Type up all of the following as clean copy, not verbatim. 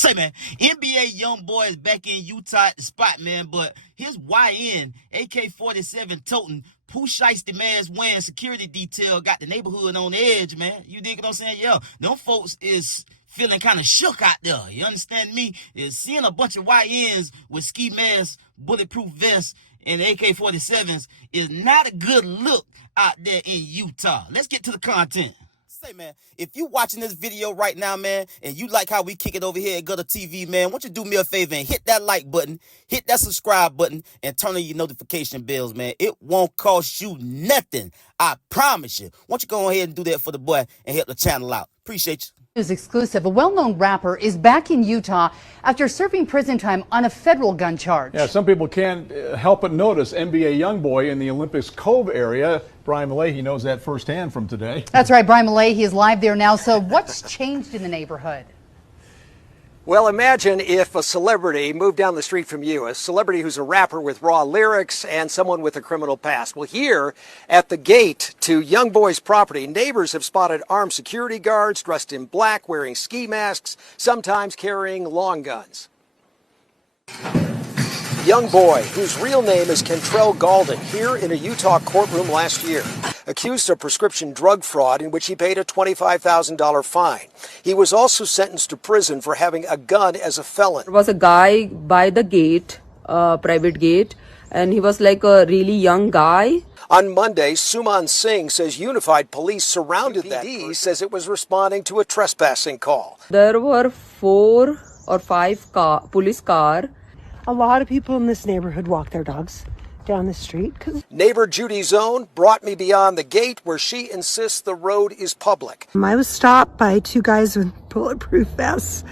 Say, man, NBA YoungBoy is back in Utah at the spot, man, but his YN, AK-47 toting, Pooh Shiesty man's wearing security detail got the neighborhood on edge, man. You dig what I'm saying? Yeah, them folks is feeling kind of shook out there. You understand me? Is seeing a bunch of YNs with ski masks, bulletproof vests, and AK-47s is not a good look out there in Utah. Let's get to the content. Say, man, if you watching this video right now, man, and you like how we kick it over here at GuddaTV, man, why don't you do me a favor and hit that like button, hit that subscribe button, and turn on your notification bells, man. It won't cost you nothing. I promise you. Why don't you go ahead and do that for the boy and help the channel out. Appreciate you. News exclusive. A well-known rapper is back in Utah after serving prison time on a federal gun charge. Yeah, some people can't help but notice NBA YoungBoy in the Olympics Cove area. Brian Malahy knows that firsthand from today. That's right, Brian Malahy is live there now. So what's changed in the neighborhood? Well, imagine if a celebrity moved down the street from you, a celebrity who's a rapper with raw lyrics and someone with a criminal past. Well, here at the gate to YoungBoy's property, neighbors have spotted armed security guards dressed in black, wearing ski masks, sometimes carrying long guns. YoungBoy, whose real name is Kentrell Galden, here in a Utah courtroom last year, accused of prescription drug fraud in which he paid a $25,000 fine. He was also sentenced to prison for having a gun as a felon. There was a guy by the gate, private gate, and he was like a really young guy. On Monday, Suman Singh says Unified Police surrounded that person. Says it was responding to a trespassing call. There were 4 or 5 police cars. A lot of people in this neighborhood walk their dogs down the street. Neighbor Judy Zone brought me beyond the gate where she insists the road is public. I was stopped by 2 guys with bulletproof vests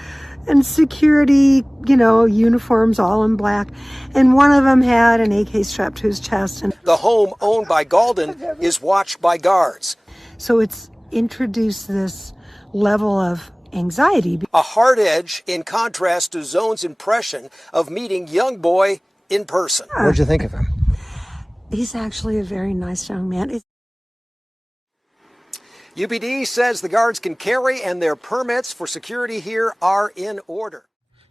and security, uniforms all in black. And one of them had an AK strapped to his chest. And the home owned by Galden is watched by guards. So it's introduced this level of anxiety. A hard edge in contrast to Zone's impression of meeting YoungBoy in person. What'd you think of him? He's actually a very nice young man. UPD says the guards can carry and their permits for security here are in order.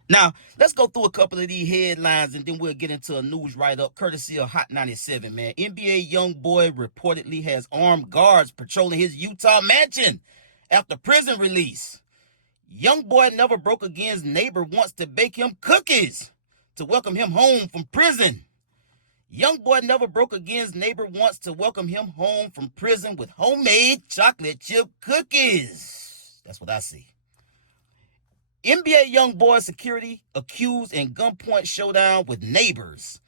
Now, let's go through a couple of these headlines and then we'll get into a news write-up courtesy of Hot 97, man. NBA YoungBoy reportedly has armed guards patrolling his Utah mansion after prison release. YoungBoy never broke against neighbor wants to bake him cookies to welcome him home from prison. YoungBoy never broke against neighbor wants to welcome him home from prison with homemade chocolate chip cookies. That's what I see. NBA YoungBoy security accused in gunpoint showdown with neighbors.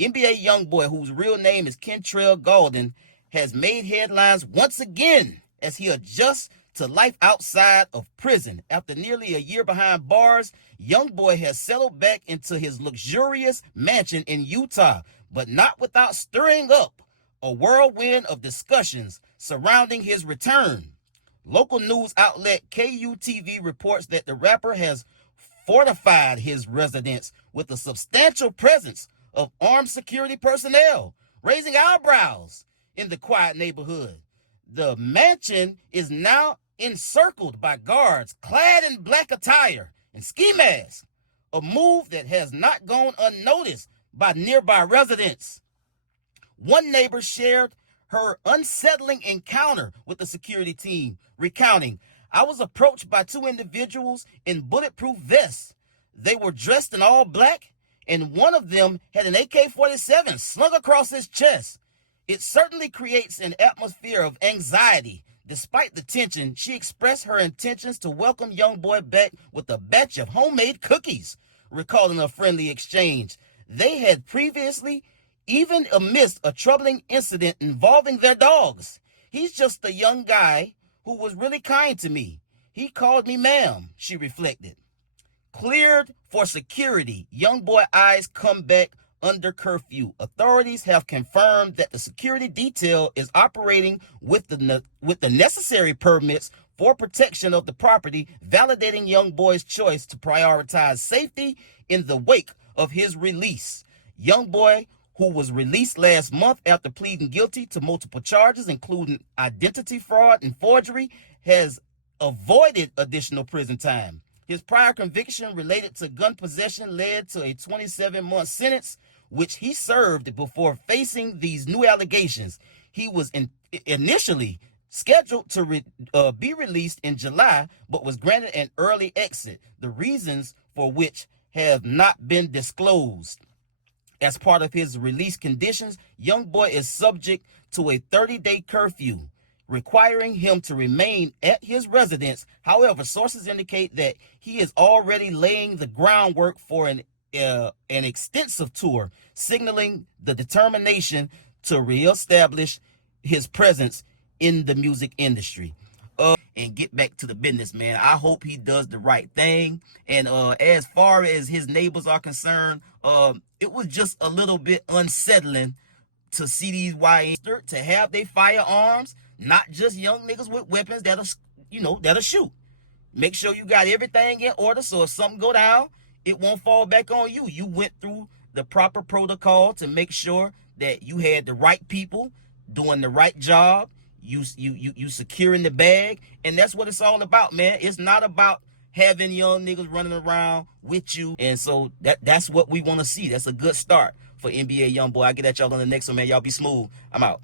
NBA YoungBoy, whose real name is Kentrell Galden, has made headlines once again as he adjusts to life outside of prison. After nearly a year behind bars, YoungBoy has settled back into his luxurious mansion in Utah, but not without stirring up a whirlwind of discussions surrounding his return. Local news outlet KUTV reports that the rapper has fortified his residence with a substantial presence of armed security personnel, raising eyebrows in the quiet neighborhood. The mansion is now encircled by guards clad in black attire and ski masks, a move that has not gone unnoticed by nearby residents. One neighbor shared her unsettling encounter with the security team, recounting, "I was approached by 2 individuals in bulletproof vests. They were dressed in all black, and one of them had an AK-47 slung across his chest. It certainly creates an atmosphere of anxiety. Despite the tension, she expressed her intentions to welcome YoungBoy back with a batch of homemade cookies," recalling a friendly exchange. They had previously, even amidst a troubling incident involving their dogs. "He's just a young guy who was really kind to me. He called me ma'am," she reflected. Cleared for security, YoungBoy eyes come back under curfew. Authorities have confirmed that the security detail is operating with the necessary permits for protection of the property, validating YoungBoy's choice to prioritize safety in the wake of his release. YoungBoy, who was released last month after pleading guilty to multiple charges, including identity fraud and forgery, has avoided additional prison time. His prior conviction related to gun possession led to a 27-month sentence, which he served before facing these new allegations. He was initially scheduled to be released in July, but was granted an early exit, the reasons for which have not been disclosed. As part of his release conditions, YoungBoy is subject to a 30-day curfew, requiring him to remain at his residence. However, sources indicate that he is already laying the groundwork for an extensive tour, signaling the determination to reestablish his presence in the music industry. And get back to the business, man. I hope he does the right thing. And as far as his neighbors are concerned, it was just a little bit unsettling to see these YNs to have their firearms, not just young niggas with weapons that'll shoot. Make sure you got everything in order, so if something go down, it won't fall back on you. You went through the proper protocol to make sure that you had the right people doing the right job. You securing the bag, and that's what it's all about, man. It's not about having young niggas running around with you, and so that's what we want to see. That's a good start for NBA YoungBoy. I'll get at y'all on the next one, man. Y'all be smooth. I'm out.